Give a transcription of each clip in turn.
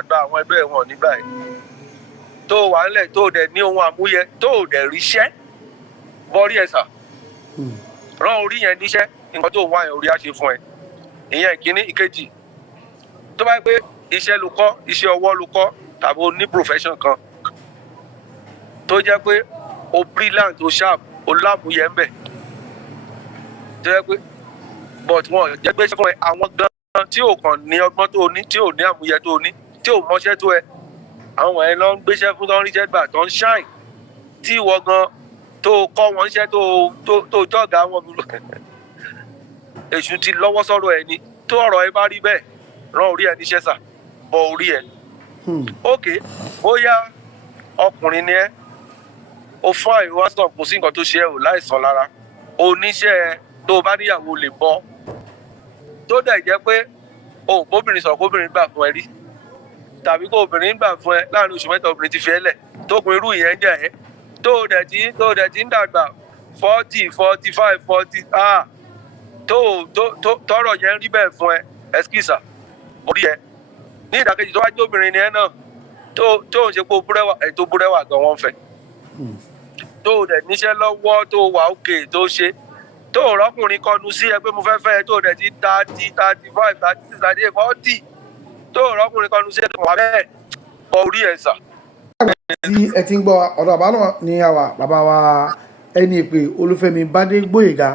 wá gba àwọn ẹgbẹ́ wọn nígbà yìí tó wà ńlẹ̀ tó dẹ̀ ní ohun àmúyẹ tó dẹ̀ ríṣẹ́ bọ́rí ẹ̀ sà rán orí yẹn níṣẹ́ nǹkan tó wá yẹn orí á ṣe fún ẹ ìyẹn ìkíní ìkejì tó bá yẹ pé iṣẹ́ ló kọ́ iṣẹ́ ọwọ́ ló kọ́ tàbí o ní profession kan tó jẹ́ pé o brilliant o sharp o lámúyẹ ń bẹ̀ tó jẹ́ pé but wọn jẹ́ gbé fún ẹ àwọn gan tí ò kàn ní ọgbọ́n tó ní tí ò ní àmúyẹ tó ní tí ò mọṣẹ́ tó ẹ àwọn ẹ̀ lọ ń gbéṣẹ́ fún tó ń ríṣẹ́ gbà tó ń shine tí ìwọ gan tó kọ́ wọn iṣẹ́ tó jọ̀gá wọn bí èṣù ti lọ́wọ́ sọ̀rọ̀ ẹ ni tó ọ̀rọ̀ ẹ bá rí bẹ́ẹ̀ rán orí ẹ níṣẹ́ sà bọ orí ẹ. ok bóyá ọkùnrin ni ẹ o fún àìwá sàn kò sí nǹkan tó ṣe ẹ ò láìsàn lára oníṣẹ́ tó o bá níyàwó lè bọ́ tó dẹ̀ jẹ́ pé o bóbìnrin sọ̀rọ̀ kóbìnrin gbà fún ẹ rí tàbí kó obìnrin gbà fún ẹ láàrin oṣù mẹ́ta obìnrin ti fi ẹ lẹ̀ tó kun irú ìyẹn jẹ́ ẹ tó o dẹ̀ ti ń dàgbà 40 45 40 tọrọ yẹn rí bẹ́ẹ̀ fún ẹ ẹskísà orí ẹ ní ìdàkejì tó wá jẹ́ obìnrin ni ẹ náà tó ń ṣe pé ètò búrẹ́wà gan wọ́n fẹ́ tó o dẹ̀ níṣẹ́ lọ́wọ́ tó o wà òkè tó ṣe tó o rọ́kùnrin kọnu sí ẹ pé mo fẹ́ fẹ́ ẹ tó o dẹ̀ ti 30 35 36 38 40 tó o rọ́kùnrin kọnu sí ẹ tó wà bẹ́ẹ̀ orí ẹ sà. tí ẹ ti ń gbọ́ ọ̀dọ̀ àbá náà ni àwa bàbá wa ẹni ìpè Olúfẹ́mi Bádégbóyèga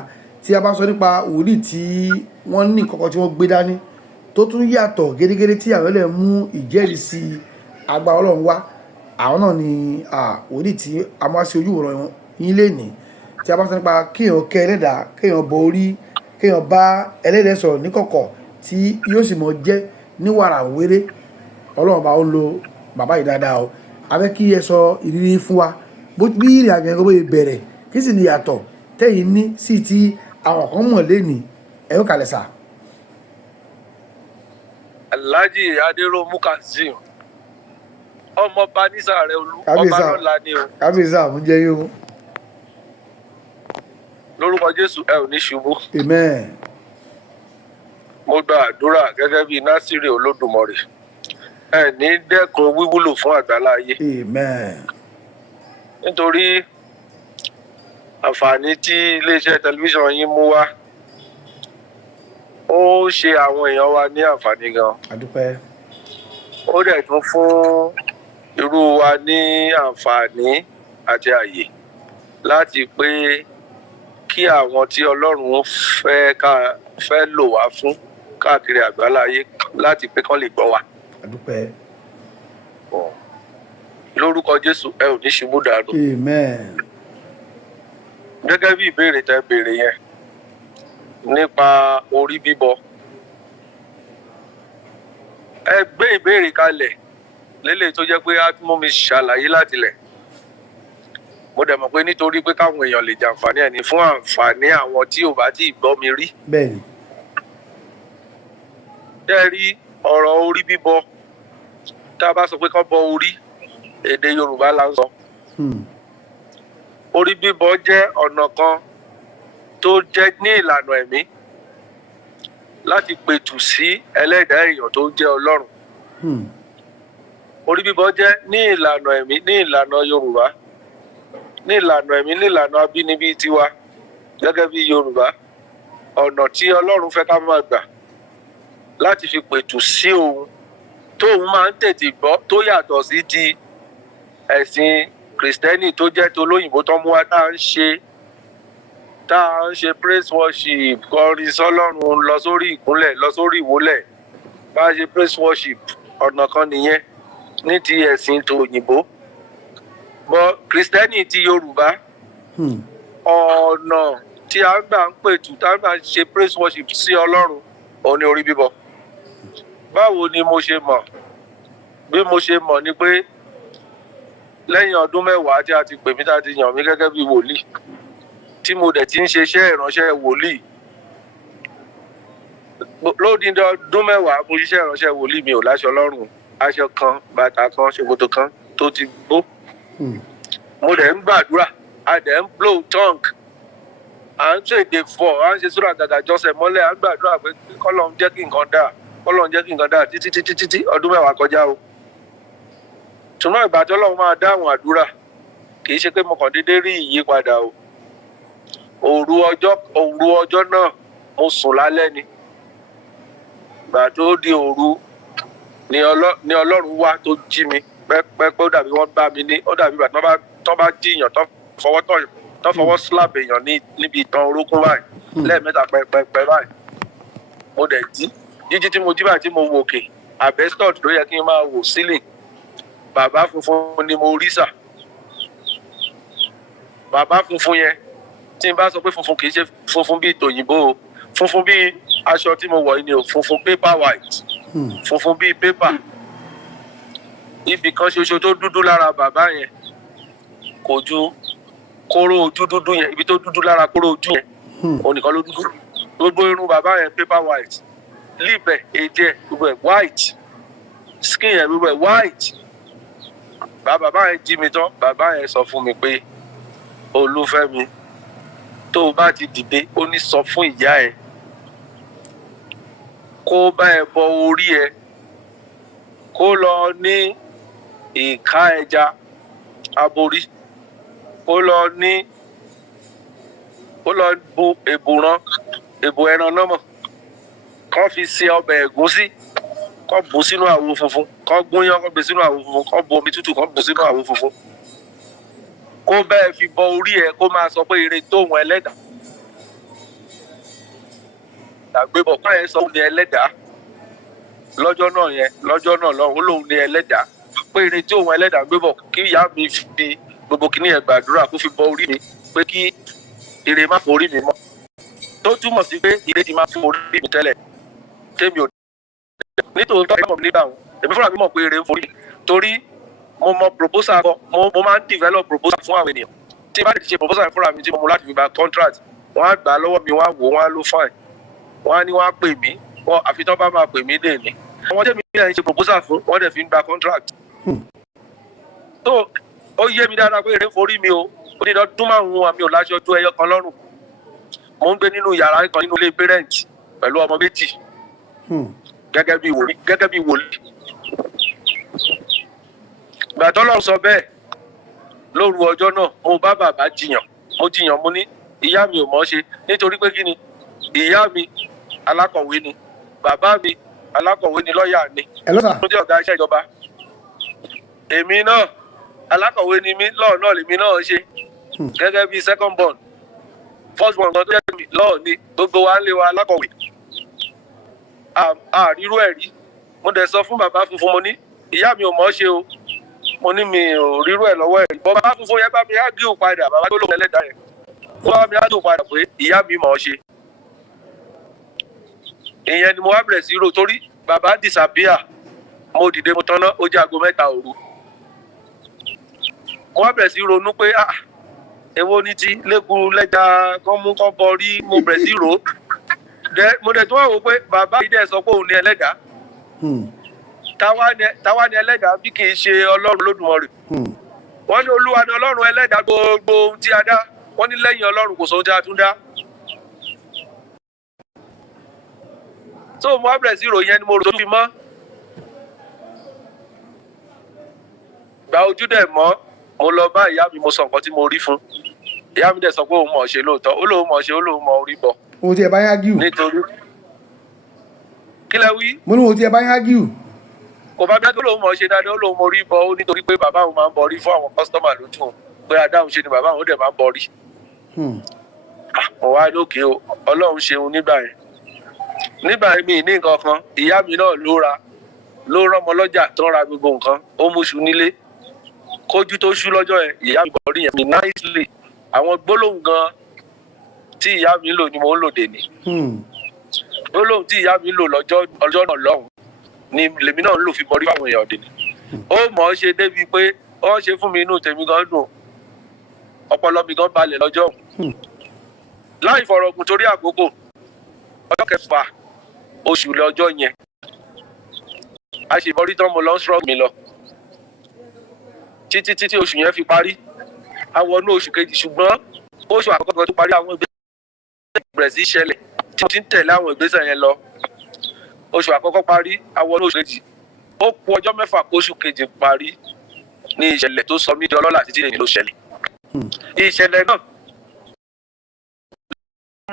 tí a bá sọ nípa wòlíì tí wọ́n ní kọ̀kọ́ tí wọ́n gbé dání tó tún yàtọ̀ gédégédé tí àwọn ẹlẹ́ mú ìjẹ́rìísí agbára Ọlọ́run wá àwọn náà ni wòlíì tí a máa ṣe ojú ìwòran yín lè ní tí a bá sọ nípa kéèyàn kẹ́ ẹlẹ́dàá kéèyàn bọ orí kéèyàn bá ẹlẹ́dàá sọ̀rọ̀ níkọ̀kọ̀ tí yóò sì mọ jẹ́ ní wàrà wéré Ọlọ́run bá ń lo bàbá yìí dáadáa o abẹ́ kí ẹ sọ ìrírí fún wa bí ìrìn àjò yẹn gbogbo bẹ̀rẹ̀ kí sì ni yàtọ̀ tẹ́yìn ní sí ti àwọn kan mọ̀ lẹ́nìí ẹ̀rọ kalẹ̀ sà. Alhaji Adéròmú Kazeem ọmọ Banisa rẹ olú ọba lọ́la ni o. kábíyèsí àmújẹ yín o. lórúkọ Jésù ẹ ò ní ṣubú. amen. mo gba àdúrà gẹ́gẹ́ bíi Násírì Olódùmarè ẹ ní dẹ́kun wíwúlò fún àgbáláyé. amen. nítorí àǹfààní tí iléeṣẹ́ tẹlifíṣàn yín mú wá ó ṣe àwọn èèyàn wa ní àǹfààní gan. àdúpẹ́. ó dẹ̀ tún fún irú wa ní àǹfààní àti àyè láti pé kí àwọn tí Ọlọ́run fẹ́ lò wá fún káàkiri àgbáláyé láti pé kán lè gbọ́ wa. àdúpẹ́. lórúkọ Jésù ẹ ò ní ṣubú dànù. amen. gẹ́gẹ́ bí ìbéèrè tẹ́ béèrè yẹn nípa orí bíbọ ẹ gbé ìbéèrè kalẹ̀ lélẹ̀ tó jẹ́ pé á mú mi ṣàlàyé látilẹ̀ mo dẹ̀ mọ̀ pé nítorí pé káwọn èèyàn lè jàǹfààní ẹ̀ ní fún àǹfààní àwọn tí ò bá tí ì gbọ́ mi rí. bẹ́ẹ̀ni. tẹ́ rí ọ̀rọ̀ orí bíbọ tá a bá sọ pé kán bọ orí èdè Yorùbá là ń sọ. orí bíbọ jẹ́ ọ̀nà kan tó jẹ́ ní ìlànà ẹ̀mí láti pẹ̀tù sí ẹlẹ́dàá èèyàn tó jẹ́ Ọlọ́run. orí bíbọ jẹ́ ní ìlànà ẹ̀mí ní ìlànà Yorùbá ní ìlànà ẹ̀mí ní ìlànà abínibí tiwa gẹ́gẹ́ bí Yorùbá ọ̀nà tí Ọlọ́run fẹ́ ká máa gbà láti fi pẹ̀tù sí òun tóun máa ń tètè gbọ́ tó yàtọ̀ sí ti ẹ̀sìn Kristẹni tó jẹ́ tolóyìnbó tó mú wa tá à ń ṣe praise worship kọrin sọ́lọ́run lọ sórí ìkúnlẹ̀ lọ sórí ìwólẹ̀ bá a ṣe praise worship ọ̀nà kan nìyẹn ní ti ẹ̀sìn tòyìnbó bọ́ Kristẹni ti Yorùbá ọ̀nà tí a gbà ń pètù tá a gbà ń ṣe praise worship sí Ọlọ́run òun ni orí bíbọ. báwo ni mo ṣe mọ̀ bí mo ṣe mọ̀ ni pé lẹ́yìn ọdún mẹ́wàá tí a ti pè mí tá a ti yàn mí gẹ́gẹ́ bí wòlíì tí mo dẹ̀ ti ń ṣe iṣẹ́ ìránṣẹ́ wòlíì lódìdí ọdún mẹ́wàá mo ṣiṣẹ́ ìránṣẹ́ wòlíì mi ò láṣọ lọ́rùn aṣọ kan bàtà kan ṣòkòtò kan tó ti gbó mo dẹ̀ ń gbàdúrà a dẹ̀ ń blow tongue à ń ṣèdè fọ̀ à ń ṣe sórí àgàgà jọ́sẹ̀ mọ́lẹ̀ à ń gbàdúrà pé kọ́lọ́run jẹ́ kí nǹkan dáa kọ́lọ́run jẹ́ kí nǹkan dáa títí ọdún mẹ́wàá kọjá o ṣùgbọ́n ìgbà tí Ọlọ́run máa dáhùn àdúrà kì í ṣe pé mo kàn déédéé rí ìyípadà o. òru ọjọ́ náà mo sùn lálẹ́ ni. ìgbà tó di òru ni Ọlọ́run wá tó jí mi pẹ́pẹ́ ó dàbí wọ́n bá mi ní ó dàbí ìgbà tó bá jíyàn tó fọwọ́ slap èèyàn níbi ìtàn orúnkún báyìí lẹ́ẹ̀mẹ́ta pẹ́pẹ́ báyìí. mo dẹ̀ jíjí tí mo jí báyìí tí mo wò òkè àbẹ́stọ̀d ló yẹ kí n máa wò sílẹ̀. bàbá funfun ni mo rí sà. bàbá funfun yẹn tí n bá sọ pé funfun kì í ṣe funfun bíi tòyìnbó o, funfun bíi aṣọ tí mo wọ̀ yìí ni o, funfun paper white, funfun bíi paper. ibì kan ṣoṣo tó dúdú lára bàbá yẹn kò ju kóró ojú dúdú yẹn, ibi tó dúdú lára kóró ojú yẹn òun nìkan ló dúdú. gbogbo irun bàbá yẹn paper white, lip ẹ̀ èdè ẹ̀ gbogbo ẹ̀ white, skin ẹ̀ gbogbo ẹ̀ white. bàbá yẹn jí mi tán, bàbá yẹn sọ fún mi pé Olúfẹ́mi tó o bá ti dìde ó ní sọ fún ìyá ẹ kó bá ẹ bọ orí ẹ kó lọ ní ìka ẹja aborí kó lọ bu èbò ẹran náà mọ kó fi ṣe ọbẹ̀ ẹ̀gúsí kó bù sínú àwo funfun kó gúnyán kó gbé sínú àwo funfun kó bu omi tútù kó bù sínú àwo funfun kó bẹ́ẹ̀ fi bọ orí ẹ kó máa sọ pé ire tóun ẹlẹ́dàá àgbébọ̀ ká yẹn sọ òun ní ẹlẹ́dàá lọ́jọ́ náà lọ́hùn ó lóun ní ẹlẹ́dàá pé ire tí òun ẹlẹ́dàá gbébọ̀ kí ìyá mi fi gbogbo kìíní ẹ̀ gbàdúrà kó fi bọ orí mi pé kí ire má forí mi mọ́ tó túmọ̀ sí pé ire ti máa forí mi tẹ́lẹ̀ tèmi ò nítorí tó mọ̀ nígbà wọn èmi fúnra mi mọ̀ pé ire ń forí mi torí mo mọ proposal kan mo máa ń develop proposal fún àwọn ènìyàn tí bá ti ṣe proposal fúnra mi tí mo mú láti fi gba contract wọ́n á gbà á lọ́wọ́ mi wọ́n á wò wọ́n á ló fine wọ́n á ní wọ́n á pè mí wọ́n àfi tán bá máa pè mí dè ní àwọn tẹ́mi ní ẹ̀ ń ṣe proposal fún wọ́n dẹ̀ fi ń gba contract. tó ó yé mi dáadáa pé èrè ń forí mi o ó ní ọdún márùn-ún àmì ò láṣọ tó ẹyọ kan lọ́rùn mo ń gbé nínú yàrá kan nínú ilé parent pẹ̀lú ọmọ méjì gẹ́gẹ́ bí wòlíì. ìgbà tọ́lọ́run sọ bẹ́ẹ̀ lóru ọjọ́ náà mo bá bàbá jiyàn mo ní ìyá mi ò mọ̀ ṣe nítorí pé kí ni ìyá mi alákọ̀wé ni bàbá mi alákọ̀wé ni lọ́ọ̀yà ni mo jẹ́ ọ̀gá iṣẹ́ ìjọba èmi náà alákọ̀wé ni mí lọ́ọ̀ náà lèmi náà ṣe gẹ́gẹ́ bí second born first born kan tó jẹ́ mi lọ́ọ̀ ni gbogbo wa ń lé wa alákọ̀wé àrírú ẹ̀rí mo dẹ̀ sọ fún bàbá funfun mo ní ìyá mi ò mọ̀ ṣe o mo ní mi ò rírú ẹ̀ lọ́wọ́ ẹ̀rí bàbá funfun yẹn bá mi ágíù padà bàbá tó lóun ẹlẹ́dàá yẹn ó bá mi ágíù padà pé ìyá mi mọ̀ ṣe ìyẹn ni mo wá bẹ̀rẹ̀ sí rò torí bàbá disappear mo dìde mo tán náà ó jẹ́ aago 3 òru mo wá bẹ̀rẹ̀ sí ronú pé èwo ni ti lẹ́kùn lẹ́jà kan mú kán bọ rí mo bẹ̀rẹ̀ sí rò ó mo dẹ̀ tún wá wò pé bàbá yìí dẹ̀ sọ pé òun ni ẹlẹ́dàá táwa ni ẹlẹ́dàá bí kì í ṣe Ọlọ́run Olódùmarè wọ́n ní Olúwa ni Ọlọ́run ẹlẹ́dàá gbogbo ohun tí a dá wọ́n ní lẹ́yìn Ọlọ́run kò sọ ohun tí a tún dá. tó mo wá bẹ̀rẹ̀ sí ìròyìn ẹni mo rò tó fi mọ́ gba ojú dẹ̀ mọ́ mo lọ bá ìyá mi mo sọ nǹkan tí mo rí fún ìyá mi dẹ̀ sọ pé òun mọ̀ ṣe lóòótọ́ ó lóun mọ̀ ṣe ó lóun mọ̀ orí bọ̀. o ti ẹ̀ bá yá gíù. nítorí kí lẹ wí. mo ní o ti ẹ̀ bá yá gíù. kò bá dájú lóun mọ̀ ṣe dáadáa ó lóun mọ̀ orí bọ̀ ó nítorí pé bàbá òun máa ń bọrí fún àwọn kọ́sítọ́mà lójú òun pé adáhùn ṣe ni bàbá òun dẹ̀ máa ń bọrí. mo wá lókè o Ọlọ́run ṣeun nígbà yẹn mi ní nǹkan kan ìyá mi náà ló rán ọmọ lọ́jà tó ń ra gbogbo nǹkan ó múṣu nílé kójú tó ṣú lọ́jọ́ yẹn ìyá mi bọ̀rí yẹn mi nicely àwọn gbólóhùn gan tí ìyá mi lò ni mo ń lò dèní gbólóhùn tí ìyá mi lò lọ́jọ́ náà lọ́hùn ni lèmi náà ń lò fi bọ̀rí fáwọn èèyàn dèní ó mọ̀ ọ́ ṣe débi pé ó ṣe fún mi inú tèmi gan dùn ọpọlọ mi gan balẹ̀ lọ́jọ́ láì fọ̀rọ̀gùn torí àkókò ọjọ́ 6 oṣù lọ́jọ́ yẹn a ṣe bọ́rí tán mo lọ ń sọ̀rọ̀ mi lọ títí oṣù yẹn fi parí a wọnú oṣù kejì ṣùgbọ́n oṣù àkọ́kọ́ tó parí àwọn ìgbésẹ̀ bẹ̀rẹ̀ sí ṣẹlẹ̀ tí mo ti ń tẹ̀lé àwọn ìgbésẹ̀ yẹn lọ oṣù àkọ́kọ́ parí a wọnú oṣù kejì ó kù ọjọ́ 6 kóṣù kejì parí ní ìṣẹ̀lẹ̀ tó sọ mí di ọlọ́lá títí èyí ló ṣẹlẹ̀. Ìṣẹ̀lẹ̀ náà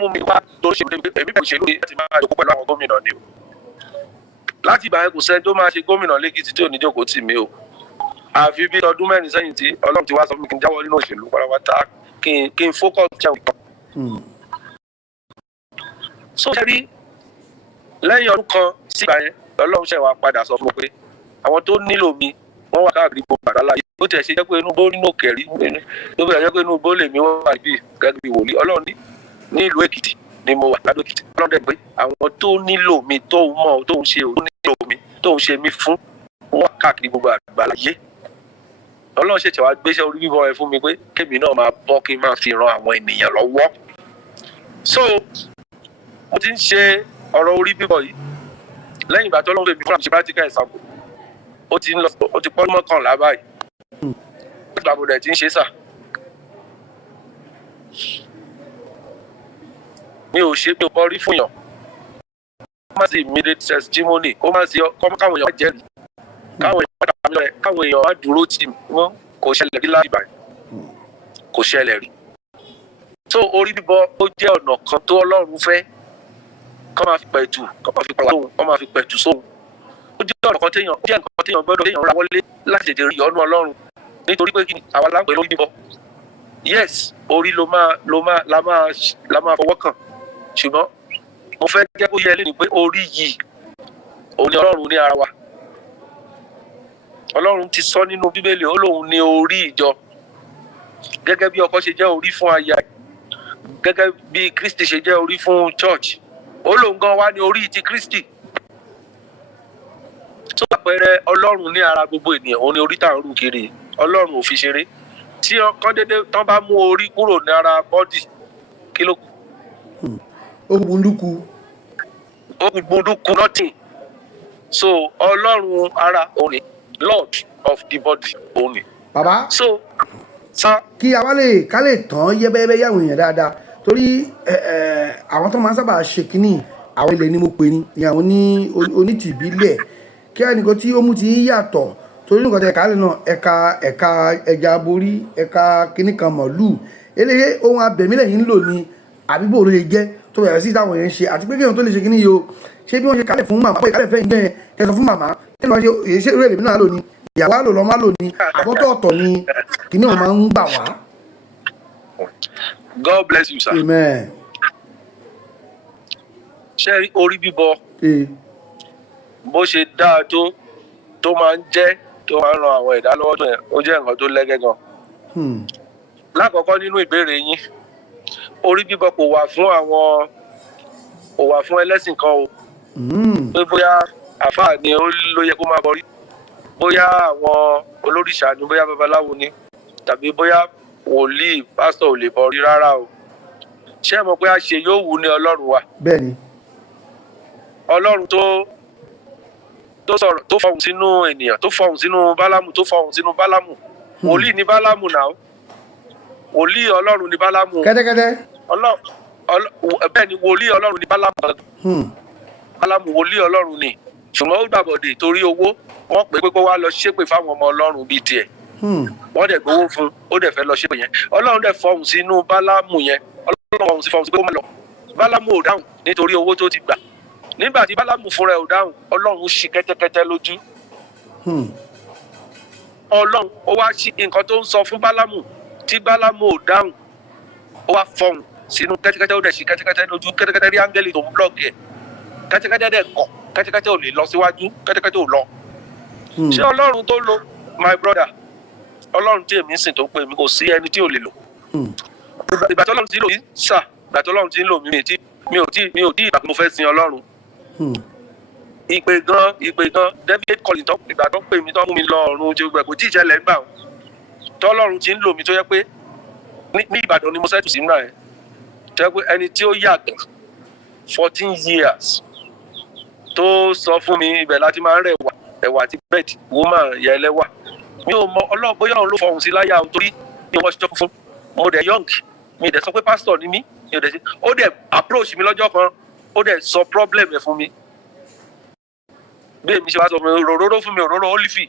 mú mi wá tó ṣe pé èmi kò ṣe lóye láti máa jókòó pẹ̀lú àwọn gómìnà ni o. Láti ìgbà yẹn kò sẹ́ni tó máa ṣe gómìnà lẹ́kìtì tí ò ní jókòó tì mí o. Àfi bí ọdún mẹ́rin sẹ́yìn tí Ọlọ́run ti wá sọ fún mi kí n jáwọ́ nínú òṣèlú pátápátá kí n fókọ̀ jẹun kan. So ṣe rí lẹ́yìn ọdún kan sígbà yẹn Ọlọ́run ṣẹ̀ wá padà sọ fún mi pé àwọn tó nílò mi wọ́n wà káàkiri gbogbo àgbáláyé. Ó tẹ̀ ṣe jẹ́ pé inú bó nínú kẹ̀rí ló bẹ̀rẹ̀ jẹ́ pé inú bó lèmi wọ́n wà níbí gẹ́gẹ́ bí wòlíì Ọlọ́run ní ìlú Èkìtì ni mo wà ládó Èkìtì. Ọlọ́run dẹ̀ pé àwọn tó nílò mi tó ń mọ̀ tó ń ṣe tó nílò mi tó ń ṣe mí fún wọ́n wà káàkiri gbogbo àgbáláyé. Ọlọ́run ṣèṣẹ̀ wá gbéṣẹ́ orí bíbọ ẹ fún mi pé kémi náà máa bọ́ kí n máa fi ran àwọn ènìyàn lọ́wọ́. So mo ti ń ṣe ọ̀rọ̀ orí bíbọ yìí lẹ́yìn ìgbà tó lọ́wọ́ èmi fúnra mi ṣe practical example ó ti pọ́n mọ́kànlá báyìí ìgbà mo dẹ̀ ti ń ṣe sà. Mi ò ṣe pé o kọ́ rí fún yàn ó má sí immediate testimony ó má sí káwọn èèyàn jẹ́rìí káwọn èèyàn wá dúró tì wọ́n kò ṣẹlẹ̀ rí láì báyìí kò ṣẹlẹ̀ rí. So orí bíbọ ó jẹ́ ọ̀nà kan tó Ọlọ́run fẹ́ kọ́ máa fi pẹ̀tù kọ́ máa fi pẹ̀tù sóhun. Ó jẹ́ ọ̀nà kan téèyàn gbọ́dọ̀ ra wọlé láti tètè rí ìyọ́nú Ọlọ́run nítorí pé kí ni àwa láǹpẹ̀ lórí bíbọ. Yes orí la máa fọwọ́ kàn ṣùgbọ́n mo fẹ́ jẹ́ kó yẹ lẹ́nu pé orí yìí òun ni Ọlọ́run ní ara wa. Ọlọ́run ti sọ nínú Bíbélì ó lóun ní orí ìjọ gẹ́gẹ́ bí ọkọ ṣe jẹ́ orí fún aya gẹ́gẹ́ bí Kristi ṣe jẹ́ orí fún church ó lóun gan wá ní orí ti Kristi. Tó àpẹẹrẹ Ọlọ́run ní ara gbogbo ènìyàn òun ni orí tá à ń rù kiri Ọlọ́run ò fi ṣeré. Tí ọkàn dédé tán bá mú orí kúrò ní ara bọ́dì kí ló kù? Ó gbunduku nothing. So Ọlọ́run ara òun ni Lord of the body òun ni. Bàbá so sa kí a wá ká lè tán yẹ́bẹ́yẹ́bẹ́ yàwó èèyàn dáadáa torí àwọn tó máa ń sábà ṣe kínní àwọn ilẹ̀ ni mo pè ní àwọn ní onítìbílẹ̀ kí ẹnìkan tí ó mú ti yàtọ̀ torí nǹkan tẹ̀ kálẹ̀ náà ẹ̀ka ẹja borí ẹ̀ka kínní kan mọ̀lúù eléyé ohun abẹ̀mílẹ̀ yìí ń lò ní àbíbò ló lè jẹ́ tó bẹ̀rẹ̀ sí táwọn èèyàn ń ṣe àti pé kéèyàn tó lè ṣe kínní yìí o ṣé bí wọ́n ṣe kálẹ̀ fún màmá pé kálẹ̀ fẹ́ ìgbẹ́ yẹn kẹsàn fún màmá kí wọ́n ṣe ṣé ìrẹ́lẹ̀ mi náà lò ní ìyàwó àlò lọ́mọ àlò ní àbọ̀tọ̀ ọ̀tọ̀ ni kínní wọn máa ń gbà wá. God bless you sir. Amen. Ṣé orí bíbọ bó ṣe dáa tó máa ń jẹ́ tó máa ń ran àwọn ẹ̀dá lọ́wọ́ tó yẹn ó jẹ́ nǹkan tó lẹ́gẹ́ gan. Lákọ̀ọ́kọ́ nínú ìbéèrè yín orí bíbọ kò wà fún ẹlẹ́sìn kan o pé bóyá àfáà ni ló yẹ kó máa bọrí bóyá àwọn olórìṣà ni bóyá babaláwo ni tàbí bóyá wòlíì pásítọ̀ ò lè bọrí rárá o. Ṣé ẹ mọ̀ pé àṣẹ yóò wù ní Ọlọ́run wa? Bẹ́ẹ̀ni. Ọlọ́run tó sọ̀rọ̀ tó fọhùn sínú ènìyàn tó fọhùn sínú Bálámù wòlíì ní Bálámù náà wòlíì Ọlọ́run ní Bálámù. Kẹ́tẹ́kẹ́tẹ́. Bẹ́ẹ̀ ni wòlíì Ọlọ́run ní Bálámù wòlíì Ọlọ́run ni ṣùgbọ́n ó gbàbọ̀dè torí owó wọ́n pè é pé kó wá lọ ṣépè fáwọn ọmọ Ọlọ́run bíi tiẹ̀ wọ́n dẹ̀ gbowó fún ó dẹ̀ fẹ́ lọ ṣépè yẹn Ọlọ́run dẹ̀ fọhùn sínú Bálámù yẹn Ọlọ́run fọhùn sí pé ó máa lọ Bálámù ò dáhùn nítorí owó tó ti gbà nígbà tí Bálámù fúnra ẹ̀ ò dáhùn Ọlọ́run ṣí kẹ́tẹ́kẹ́tẹ́ lójú Ọlọ́run ó wá ṣí nǹkan tó ń sọ fún Bálámù tí Bálámù ò dáhùn ó wá fọhùn sínú kẹ́tẹ́kẹ́tẹ́ ó dẹ̀ ṣí kẹ́tẹ́kẹ́tẹ́ lójú kẹ́tẹ́kẹ́tẹ́ rí áńgẹ́lì tó ń blọ́ọ̀kì ẹ̀ kẹ́tẹ́kẹ́tẹ́ dẹ̀ kọ̀ kẹ́tẹ́kẹ́tẹ́ ò lè lọ síwájú kẹ́tẹ́kẹ́tẹ́ ò lọ. Ṣé Ọlọ́run tó lo my brother Ọlọ́run tí èmi ń sìn tó pé mi kò sí ẹni tí ò lè lò. Ìgbà tí Ọlọ́run ti lò mí sà ìgbà tí Ọlọ́run ti ń lò mí mi ò tí ìgbà tí mo fẹ́ sin Ọlọ́run. Ìpè gan David Collins tó ìgbà tó pè mí tó mú mi lọ ọ̀run ojú ẹgbẹ́ kò tí ì ṣẹlẹ̀ ń gbà ó. Tọ́lọ́run ti ń lò mí tó yẹ pé ní Ìbàdàn ni mo sẹ́tù sí nígbà yẹn tó yẹ pé ẹni tí ó yàgàn 14 years tó sọ fún mi ibẹ̀ láti máa ń rẹ̀ ẹ̀wà àti bẹ́ẹ̀dì woman yẹ ẹlẹ́wà mi ò mọ Ọlọ́run bóyá òun ló fọhùn sí láyà òun torí mi ò wọ́n ṣiṣẹ́ fún mo dẹ̀ young mi dẹ̀ sọ pé pásítọ̀ ni mí ó dẹ̀ approach mi lọ́jọ́ kan ó dẹ̀ sọ problem ẹ̀ fún mi bí èmi ṣe wá sọ fún mi òróró fún mi òróró olive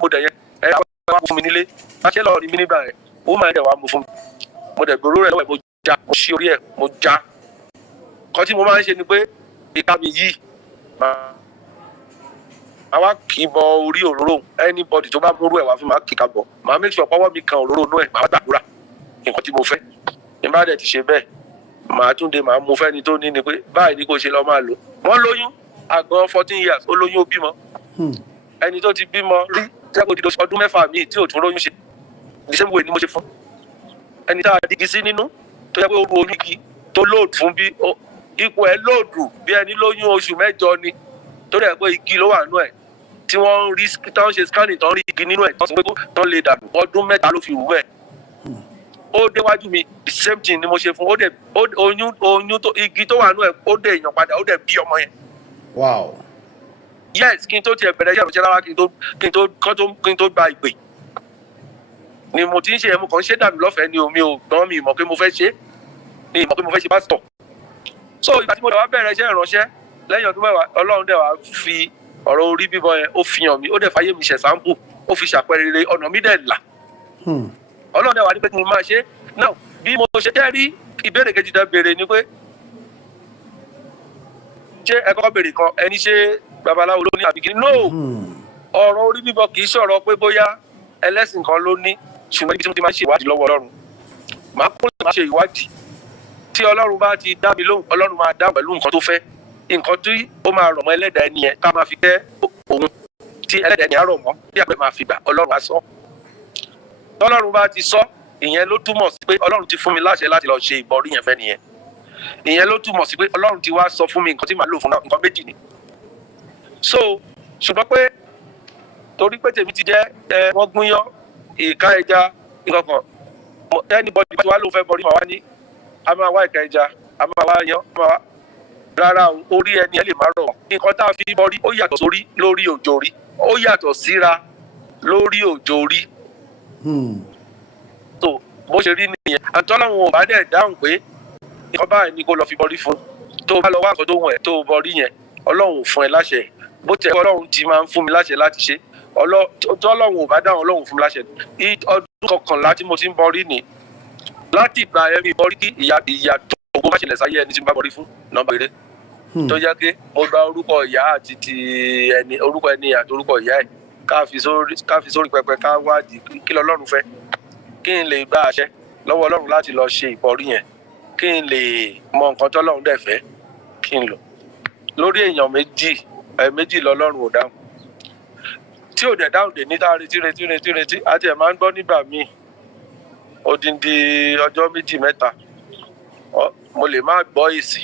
mo dẹ̀ yẹn ẹ wá fún mi nílé aṣẹ́ lọ́ọ̀ rí mi nígbà yẹn ó máa ń dẹ̀ wá mú fún mi mo dẹ̀ gbòòrò rẹ̀ lọ́wọ́ ẹ̀ mo já mo ṣí orí ẹ̀ mo já kan tí mo máa ń ṣe ni pé ìka mi yìí máa wá kì í bọ orí òróró anybody tó bá múrú ẹ̀ wá fún mi máa kì í ka bọ̀ máa make sure pọ́wọ́ mi kan òróró inú ẹ̀ máa gbàdúrà nǹkan tí mo fẹ́ ní bá dẹ̀ ti ṣe bẹ́ẹ̀ màá tún dé màá mú fẹ́ni tó ní ni pé báyìí ni kò ṣe lọ́ọ́ máa lò wọ́n lóyún àgbọn 14 years ó lóyún ó bímọ ẹni tó ti bímọ rí jẹ́kọ̀ọ́ di ọdún 6 míì tí ò tún lóyún ṣe the same way ni mo ṣe fún ẹni tá a digi sí nínú tó yẹ pé ó ru oyún igi tó lóòdù fún bí ipò ẹ̀ lóòdù bí ẹni lóyún oṣù 8 ni tó dẹ̀ pé igi ló wà nínú ẹ̀ tí wọ́n rí tán ṣe scanning tán rí igi nínú ẹ̀ tán sọ pé tán lè dànù ọdún 3 ló fi rú ẹ̀ ó déwájú mi the same thing ni mo ṣe fún ó dẹ̀ oyún tó igi tó wà nínú ẹ̀ ó dẹ̀ èèyàn padà ó dẹ̀ bí ọmọ yẹn. Wow. Yes, kí n tó tiẹ̀ bẹ̀rẹ̀ yẹ̀rọ ṣe rárá kí n tó gba ìpè ni mo ti ń ṣe ẹmu kan ṣé dànù lọ́fẹ̀ẹ́ ni omi ò gbọ́n mi ìmọ̀ pé mo fẹ́ ṣe ni ìmọ̀ pé mo fẹ́ ṣe pásítọ̀. So ìgbà tí mo dẹ̀ wá bẹ̀rẹ̀ iṣẹ́ ìránṣẹ́ lẹ́yìn ọdún 10 Ọlọ́run dẹ̀ wá fi ọ̀rọ̀ orí bíbọ yẹn ó fi hàn mí ó dẹ̀ fàyè mi ṣẹ̀ sáǹpù ó fi ṣàpẹrẹ ọ̀nà mi dẹ̀ là. Ọlọ́run dẹ̀ wá ní pé kí n máa ṣe náà bí mo ṣe jẹ́ rí ìbéèrè kejì dẹ̀ béèrè ni pé ṣé ẹ̀kọ́ béèrè kan ẹni ṣe babaláwo ló ní àbíkí no ọ̀rọ̀ orí bíbọ kì í ṣọ̀rọ̀ pé bóyá ẹlẹ́sìn kan ló ní ṣùgbọ́n ibi tí mo ti máa ṣe ìwádìí lọ́wọ́ Ọlọ́run máa kúnlẹ̀ máa ṣe ìwádìí tí Ọlọ́run bá ti dá mi lóhùn Ọlọ́run máa dá pẹ̀lú nǹkan tó fẹ́ nǹkan tí ó máa rọ̀ mọ́ ẹlẹ́dàá ẹni yẹn ká máa fi kẹ́ òun tí ẹlẹ́dàá ẹni á rọ̀ mọ́ bí àpẹ máa fi gbà Ọlọ́run á sọ tọ́lọ́run bá ti sọ ìyẹn ló túmọ̀ sí pé Ọlọ́run ti fún mi láṣẹ láti lọ ṣe ìbọrí yẹn fẹ́ nìyẹn ìyẹn ló túmọ̀ sí pé Ọlọ́run ti wá sọ fún mi nǹkan tí màá lò fún nǹkan méjì ni so ṣùgbọ́n pé torí pé tèmi ti jẹ́ wọ́n gúnyán ìka ẹja ìkọ̀kan anybody tí wàá ló fẹ́ bọrí màá wá ní a máa wá ìka ẹja a máa wá yan a máa wá rárá orí ẹni ẹ lè má rọ̀ nǹkan tá a fi bọrí ó yàtọ̀ sórí lórí òjò rí ó yàtọ̀ síra lórí òjò rí so bó ṣe rí nìyẹn àtọ́lọ́run ò bá dẹ̀ dáhùn pé nǹkan báyìí ni kó lọ fi bọrí fún tó o bá lọ wá nǹkan tó wọ̀n ẹ̀ tó o bọrí yẹn Ọlọ́run ò fún ẹ láṣẹ bó tẹ Ọlọ́run ti máa ń fún mi láṣẹ láti ṣe Ọlọ́run ò bá dáhùn Ọlọ́run fún mi láṣẹ ọdún 11 tí mo ti ń bọrí ni láti ìgbà ẹ̀rí bọrí kí ìyàtọ̀ ògbó má ṣẹlẹ̀ sáyé ẹni tí mo bá bọrí fún nọ́mbà eré tó jẹ́ pé mo gba orúkọ ìyá àti ti ẹni orúkọ ẹni àti orúkọ ìyá ẹ̀ ká fi sórí pẹpẹ ká wádìí kí lọ́lọ́run fẹ́ kí n lè gba àṣẹ lọ́wọ́ Ọlọ́run láti lọ ṣe ìbọrí yẹn kí n lè mọ nǹkan tọ́lọ́run dẹ̀ fẹ́ kí n lò lórí èèyàn méjì lọ́lọ́run ò dáhùn tí ò dẹ̀ dáhùn dè ní tá a retí àti ẹ̀ máa ń gbọ́ nígbà míì odindi ọjọ́ 2-3 mo lè má gbọ́ èsì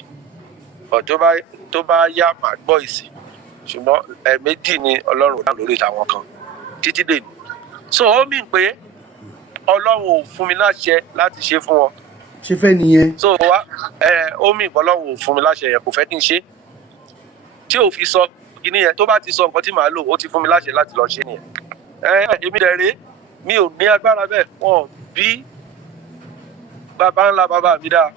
tó bá yá máa gbọ́ èsì ṣùgbọ́n ẹ̀ẹ̀mejì ni Ọlọ́run ò dáhùn lórí ìtàwọn kan títí dè ní so ó mì pé Ọlọ́run ò fún mi láṣẹ láti ṣe fún wọn ṣe fẹ́ nìyẹn so wá ó mì pé Ọlọ́run ò fún mi láṣẹ yẹn kò fẹ́ kí n ṣe tí ò fi sọ kíní yẹn tó bá ti sọ nǹkan tí màá lò ó ti fún mi láṣẹ láti lọ ṣe nìyẹn èmi dẹ̀ rèé mi ò ní agbára bẹ́ẹ̀ wọn bí bàbá ńlá bàbá mi dáa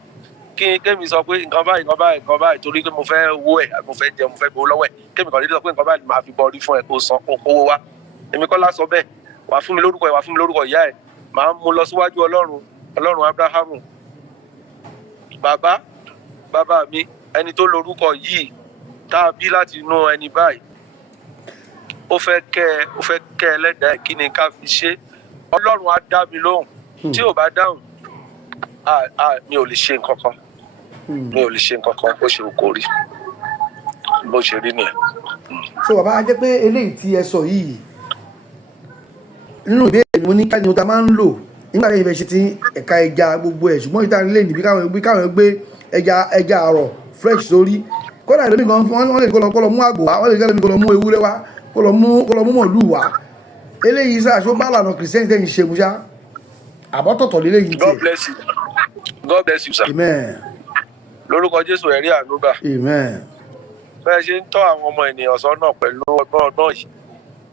kí kémi sọ pé nǹkan báyìí torí pé mo fẹ́ owó ẹ̀ mo fẹ́ jẹun mo fẹ́ gbowó lọ́wọ́ ẹ̀ kémi kàn lè sọ pé nǹkan báyìí máa fi bọrí fún ẹ kó san kó kówó wá èmi kọ́ lásọ bẹ́ẹ̀ wàá fún mi lórúkọ ẹ̀ wàá fún mi lórúkọ ìyá ẹ̀ màá mú lọ síwájú Ọlọ́run Abrahamu bàbá mi ẹni tó lórúkọ yìí tá a bí láti inú ẹni báyìí ó fẹ́ kẹ́ ẹlẹ́dàá ẹ̀ kí ni ká fi ṣe Ọlọ́run á dá mi lóhùn tí ò bá dáhùn mi ò lè ṣe nǹkan kan bó ṣe kò rí bó ṣe rí nìyẹn. so bàbá a jẹ́ pé eléyìí tí ẹ sọ yìí nínú ìbéèrè ni mo ní ká ni mo ta máa ń lò nígbà tí ìbẹ̀ ṣe ti ẹ̀ka ẹja gbogbo ẹ̀ ṣùgbọ́n ìta nílé níbi káwọn gbé ẹja àrọ̀ fresh sórí kódà ìlú nìkan wọ́n lè kó lọ mú àgbò wá wọ́n lè kó lọ mú ewúrẹ́ wá kó lọ mú mọ̀lúù wá eléyìí sáà ṣó bá lànà kìrìsìtẹ́nì tẹ́yìn ṣe mú ṣá àbọ̀tọ̀tọ̀ léléyìí tiẹ̀. God bless you sir. Amen. Lórúkọ Jésù ẹ̀rí ànúgbà. Amen. Bẹ́ẹ̀ ṣe ń tọ́ àwọn ọmọ ènìyàn sọ́nà pẹ̀lú ọgbọ́n ọdún yìí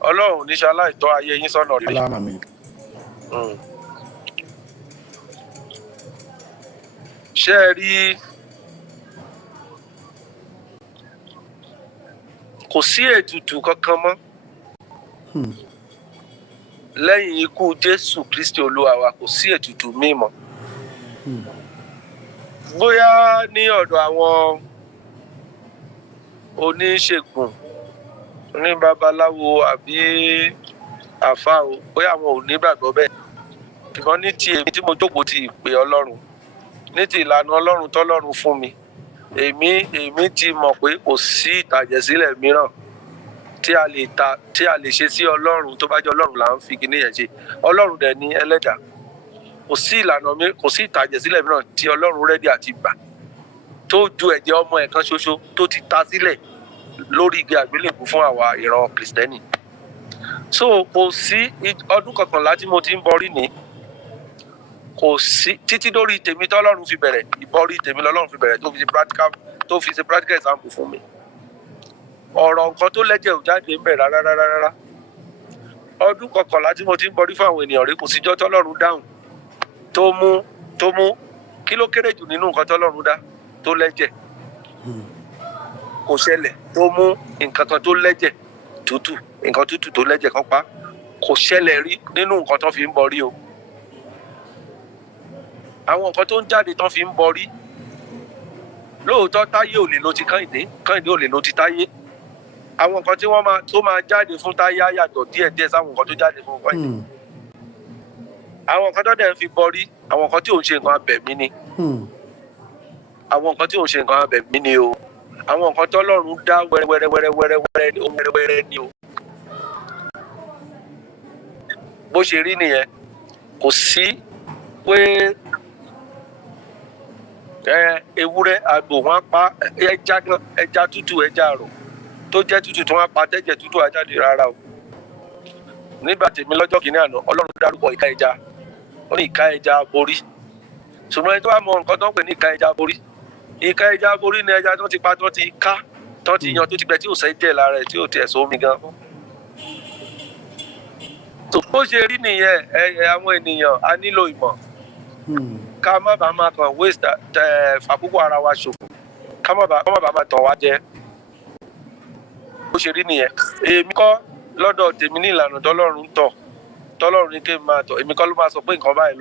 Ọlọ́run níṣẹ́ aláìtọ́ ayé yín sọ́nà rere. Aláàmì. Ṣé ẹ rí kò sí ètùtù kankan mọ́ lẹ́yìn ikú Jésù Kristi Olúwa wa kò sí ètùtù míì mọ́. Bóyá ní ọ̀dọ̀ àwọn oníṣègùn ní babaláwo àbí àfáà o, bóyá àwọn ò ní gbàgbọ́ bẹ́ẹ̀. Ṣùgbọ́n ní ti èmi tí mo jókòó ti ìpè Ọlọ́run, ní ti ìlànà Ọlọ́run tọ́lọ́run fún mi, èmi ti mọ̀ pé kò sí ìtàjẹ̀sílẹ̀ mìíràn tí a lè ṣe sí Ọlọ́run tó bá jẹ́ Ọlọ́run là ń fi kíní yẹn ṣe. Ọlọ́run dẹ̀ ní ẹlẹ́dàá. Kò sí ìtàjẹ̀sílẹ̀ mìíràn tí Ọlọ́run rẹ́dí àti gbà tó ju ẹ̀jẹ̀ ọmọ ẹ̀ kan ṣoṣo tó ti ta sílẹ̀ lórí igi àgbélébùú fún àwa ìran Kìrìsìtẹ́nì. So kò sí ọdún 11 tí mo ti ń bọrí ní, kò sí títí lórí tèmi tọ́lọ́run fi bẹ̀rẹ̀, ìbọrí tèmi lọ́lọ́run fi bẹ̀rẹ̀ tó fi ṣe practical example fún mi. Ọ̀rọ̀ nǹkan tó lẹ́jẹ̀ ò jáde ń bẹ̀ rárá. Ọdún 11 tí mo ti ń bọrí fún àwọn ènìyàn rí, kò síjọ́ tọ́lọ́run dáhùn tó mú kí ló kéré jù nínú nǹkan tọ́lọ́run dá tó lẹ́jẹ̀. Kò ṣẹlẹ̀ tó mú nǹkan kan tó lẹ́jẹ̀ tútù, nǹkan tútù tó lẹ́jẹ̀ kan pa, kò ṣẹlẹ̀ rí nínú nǹkan tó fi ń bọrí o. Àwọn nǹkan tó ń jáde tó fi ń bọrí, lóòótọ́ Táyé ò lè lo ti Kẹ́hìndé ò lè lo ti Táyé. Àwọn nǹkan tí tó máa jáde fún Táyé á yàtọ̀ díẹ̀díẹ̀ sáwọn nǹkan tó jáde fún Kẹ́hìndé. Àwọn nǹkan tó dẹ̀ ń fi bọrí, àwọn nǹkan tí ò ń ṣe nǹkan abẹ̀mí ni. Àwọn nǹkan tí ò ń ṣe nǹkan abẹ̀mí ni o. Àwọn nǹkan tọ́lọ́run dá wẹ́rẹ́wẹ́rẹ́ ni o. Bó ṣe rí nìyẹn, kò sí pé ewúrẹ́ àgbò wọn pa ẹja tútù, ẹja àrọ̀ tó jẹ́ tútù tí wọ́n pa tẹ́jẹ̀ tútù àjáde rárá o. Nígbà tèmi lọ́jọ́ kìíní àná, Ọlọ́run dárúkọ ìka ẹja, ó ní ìka ẹja aborí. Ṣùgbọ́n ẹni tó bá mọ nǹkan tó ń pè ní ìka ẹja aborí, ìka ẹja aborí ni ẹja tó ti pa, tó ti ká, tó ti yan, tó ti gbẹ, tí ò sẹ́jẹ̀ lára ẹ̀, tí ò tiẹ̀ sómi gan. Bó ṣe rí nìyẹn, àwọn ènìyàn a nílò ìmọ̀. Ká má bàa máa kàn waste fàkókò ara wa ṣòfò, ká má bàa máa tàn wá jẹ. Bó ṣe rí nìyẹn. Èmi kọ́ lọ́dọ̀ tèmi ní ìlànà tọ́lọ́run ní kí n máa tọ̀. Èmi kọ́ ló máa sọ pé nǹkan báyìí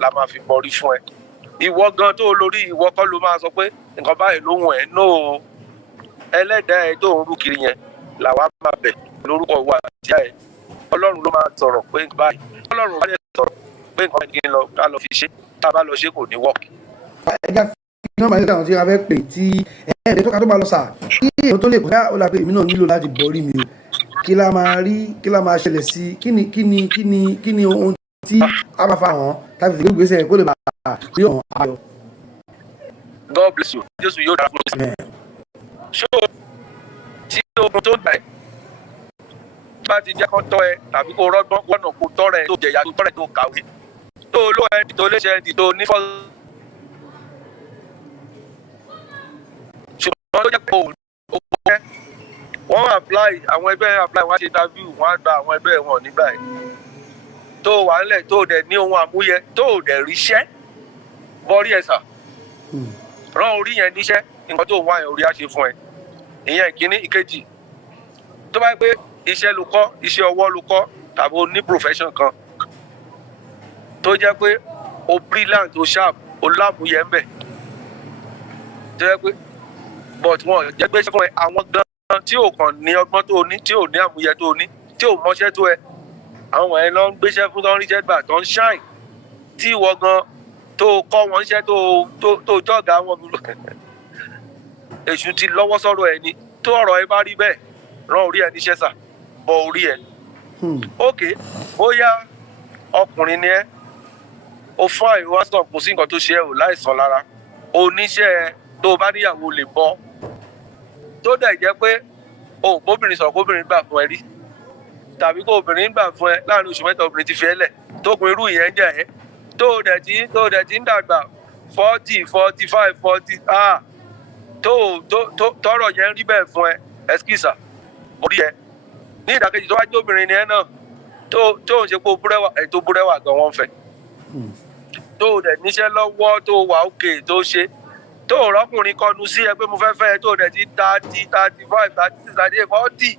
la máa fi bọrí fún ẹ. Ìwọ gan tó lórí, ìwọ kọ́ ló máa sọ pé nǹkan báyìí ló wùn ẹ́. No, ẹlẹ́dàá ẹ tó ń rú kiri yẹn làwa máa bẹ̀ lórúkọ ìwà àti ẹ̀. Ọlọ́run ló máa sọ̀rọ̀ pé nǹkan báyìí. Ọlọ́run wá lè sọ̀rọ̀ pé nǹkan báyìí kí n lọ fi ṣe. Tá a bá lọ ṣe kò ní wọ́ọ̀kì. Ẹja fi nọ́mbà nígbà tí a fẹ́ pè tí ẹ̀ẹ́dẹ̀ tó ká tó máa lọ sà kí èèyàn tó lè kọ́ ó la pé èmi náà nílò láti bọrí mi o. Kí la máa ṣẹlẹ̀ sí kí ni ohun tí a máa fa hàn tàbí fi gbèsè kó lè bá rí ọ̀hún ayọ̀. God bless you. Jésù yóò dára fún mi. Ṣé o tí ogun tó gbà ẹ́ bá ti jẹ́ kó tọ́ ẹ tàbí kó rọ́gbọ́n wọ́nà kó tọ́ rẹ̀ tó jẹ̀yà tó tọ́ rẹ̀ tó kàwé tó ló ẹni tó léṣe ẹni tó ní fọ́. Ṣùgbọ́n tó jẹ́ pé òun jẹ́ wọ́n apply, àwọn ẹgbẹ́ apply, wọ́n á ṣe interview, wọ́n á gba àwọn ẹgbẹ́ wọn nígbà yìí. Tó wà nílẹ̀ tó dẹ̀ ní ohun àmúyẹ tó dẹ̀ ríṣẹ́ bọ́rí ẹ̀ sà. Rán orí yẹn níṣẹ́, nǹkan tó wá yẹn orí á ṣe fún ẹ. Ìyẹn ìkíní. Ìkejì, tó bá yẹ pé iṣẹ́ ló kọ́, iṣẹ́ ọwọ́ ló kọ́ tàbí o ní profession kan tó jẹ́ pé o brilliant, o sharp, o lámúyẹ ń bẹ̀. Tó jẹ́ pé but wọn jẹ́ gbé fún ẹ àwọn gan tí ò kàn ní ọgbọ́n tó ní, tí ò ní àmúyẹ tó ní, tí ò mọṣẹ́ tó ẹ. Àwọn ẹ̀ lọ ń gbéṣẹ́ fún, tó ń ríṣẹ́ gbà, tó ń shine. Tí ìwọ gan tó kọ́ wọn iṣẹ́ tó jọ̀gá wọn èṣù ti lọ́wọ́ sọ̀rọ̀ ẹ ni. Tó ọ̀rọ̀ ẹ bá rí bẹ́ẹ̀, rán orí ẹ níṣẹ́ sà, bọ orí ẹ. Ok, bóyá ọkùnrin ni ẹ, o fún àìwá sàn, kò sí nǹkan tó ṣe ẹ ò láìsàn lára, oníṣẹ́ tó bá níyàwó lè bọ́, tó dẹ̀ jẹ́ pé o bóbìnrin sọ̀rọ̀ kóbìnrin gbà fún ẹ rí, tàbí kó obìnrin gbà fún ẹ láàrin oṣù mẹ́ta obìnrin ti fi ẹ lẹ̀, tó kun irú ìyẹn jẹ́ ẹ, tó dẹ̀ ti ń dàgbà 40, 45, 40, tọ́rọ̀ yẹn rí bẹ́ẹ̀ fún ẹ, ẹskísà orí ẹ. Ní ìdàkejì tó bá jẹ́ obìnrin ni ẹ náà, tó ń ṣe pé ètò búrẹ́wà gan wọ́n fẹ́, tó dẹ̀ níṣẹ́ lọ́wọ́, tó wà òkè, tó ṣe, tó rọ́kùnrin kọnu sí ẹ pé mo fẹ́ fẹ́ ẹ, tó dẹ̀ ti 30, 35, 36, 38, 40,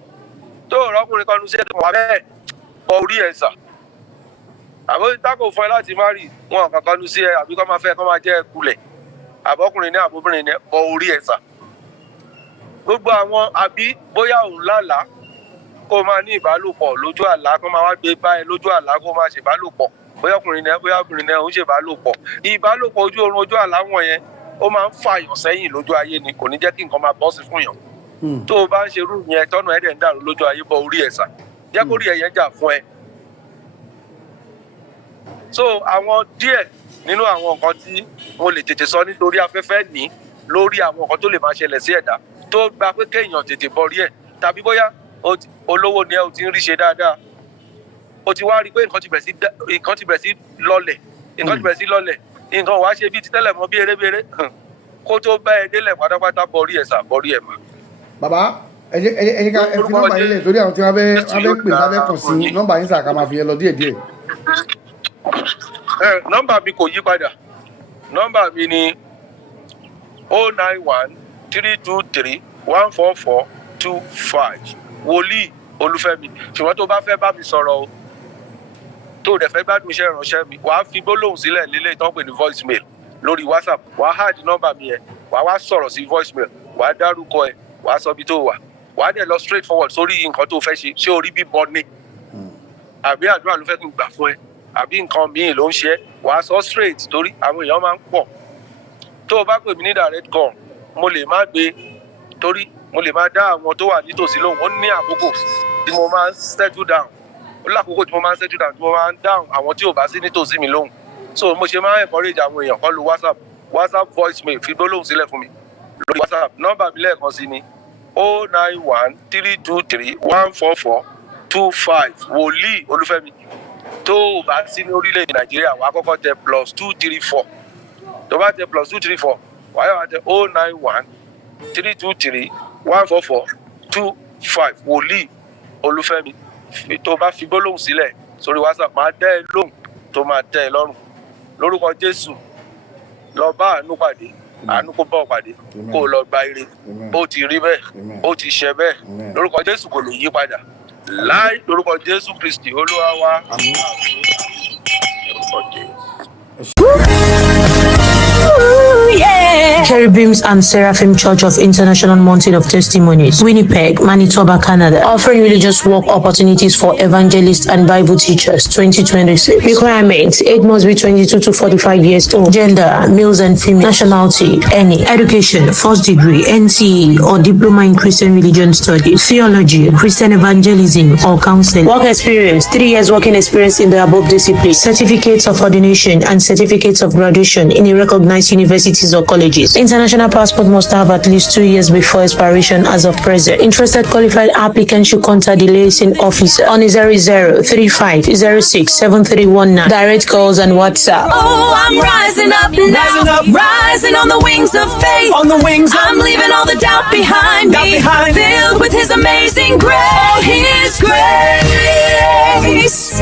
tó rọ́kùnrin kọnu sí ẹ tó wà bẹ́ẹ̀, bọ orí ẹ̀ sà. Àbọ̀ tákò fún ẹ láti má rí wọn kankan lu sí ẹ àbí kọ́ máa fẹ́ kọ́ máa jẹ́ ẹkulẹ̀. Àbọ̀kùnrin ní àbóbìnrin ní bọ orí ẹ̀ sà. Gbogbo àwọn àbí bóyá òun lálàá kó máa ní ìbálòpọ̀ lójú àlá kó máa wá gbé bá ẹ lójú àlá kó máa ṣe ìbálòpọ̀ bóyá ọkùnrin ní bóyá obìnrin ní òun ṣe ìbálòpọ̀. Ìbálòpọ̀ ojú oorun ojú àlá wọ̀nyẹn ó máa ń fàyàn sẹ́yìn lójú ayé ni kò ní jẹ́ kí nǹkan máa bọ́ sí fún yàn. Tó o bá ń ṣe irú yẹn tọ́nà ẹ̀dẹ̀ ń dàrú lójú ayé bọ orí ẹ̀ sà jẹ́ kó rí ẹ̀yẹn jà fún ẹ. So àwọn díẹ̀ nínú àwọn nǹkan tí mo lè tètè sọ nítorí afẹ́fẹ́ ní lórí àwọn nǹkan tó lè máa ṣẹlẹ̀ sí ẹ̀dá tó gba pé kéèyàn tètè borí ẹ̀ tàbí bóyá olówó ni ẹ ò ti ń rí ṣe dáadáa o ti wá rí i pé nǹkan ti bẹ̀rẹ̀ sí lọlẹ̀ nǹkan wàá ṣe bíi ti tẹ́lẹ̀ mọ́ bí erébéré kó tó bá ẹ délẹ̀ pátápátá borí ẹ̀ sà borí ẹ̀ mà. Bàbá ẹ ká ẹ fi nọ́mbà yín lẹ̀ torí àwọn tí wọ́n fẹ́ pè lábẹ́ kàn sí nọ́mbà yín sà ká máa fi yẹn lọ díẹ̀díẹ̀. Nọ́mbà mi kò yí padà nọ́mbà mi ni 091-323-14425 Wòlíì Olúfẹ́mi. Ṣùgbọ́n tó bá fẹ́ bá mi sọ̀rọ̀ o tó dẹ̀ fẹ́ gbádùn iṣẹ́ ìránṣẹ́ mi wàá fi gbólóhùn sílẹ̀ lélẹ̀ tó ń pè ní voicemail lórí WhatsApp wàá háàdì nọ́mbà mi yẹn wàá wá sọ̀rọ̀ sí voicemail wàá dárúkọ ẹ̀ wàá sọ bí tó wà wàá dẹ̀ lọ straight forward sórí nǹkan tó fẹ́ ṣe ṣé orí bíbọ ni àbí àdúrà ló fẹ́ kí n gbà fún ẹ àbí nǹkan míì ló ń ṣe wàá sọ straight torí àwọn èèyàn máa ń pọ̀ tó o bá pè mí ní direct call mo lè má gbé torí mo lè máa dá àwọn tó wà nítòsí lóhùn ó ní àkókò tí mo máa ń settle down ó lákòókò tí mo máa ń settle down tí mo máa ń dáhùn àwọn tí ò bá sí nítòsí mi lóhùn so mo ṣe máa ń encourage àwọn èèyàn kan lo WhatsApp voicemail fi gbólóhùn sílẹ̀ fún mi lórí WhatsApp nọ́mbà mi lẹ́ẹ̀kan sí ni 091-323-14425 Wòlíì Olúfẹ́mi tó o bá sí ní orílẹ̀-èdè Nàìjíríà wàá kọ́kọ́ tẹ +234 tó bá tẹ +234 wàá yà wá tẹ 091-323-14425 Wòlíì Olúfẹ́mi tó bá fi gbólóhùn sílẹ̀ sórí WhatsApp máa dẹ́ ẹ lóhùn tó máa tẹ́ ẹ lọ́rùn lórúkọ Jésù lọ bá àánú pàdé àánú kó bá ọ pàdé kó o lọ gba ire ó ti rí bẹ́ẹ̀ ó ti ṣe bẹ́ẹ̀ lórúkọ Jésù kò lè yí padà láì lórúkọ Jésù Kristi Olúwa wa. Cherubims and Seraphim Church of International Mountain of Testimonies, Winnipeg, Manitoba, Canada, offering religious work opportunities for evangelists and Bible teachers 2026. Requirements: age must be 22 to 45 years old. Gender: males and females. Nationality: any. Education: first degree, NCE or diploma in Christian religion studies. Theology, Christian evangelism or counseling. Work experience: 3 years working experience in the above disciplines. Certificates of ordination and certificates of graduation in a recognized universities or colleges. International passport must have at least 2 years before expiration as of present. Interested qualified applicants should contact the liaison officer on 0035067319. Direct calls and WhatsApp. Oh, I'm rising up now, rising on the wings of faith. I'm leaving all the doubt behind me, filled with His amazing grace. His grace.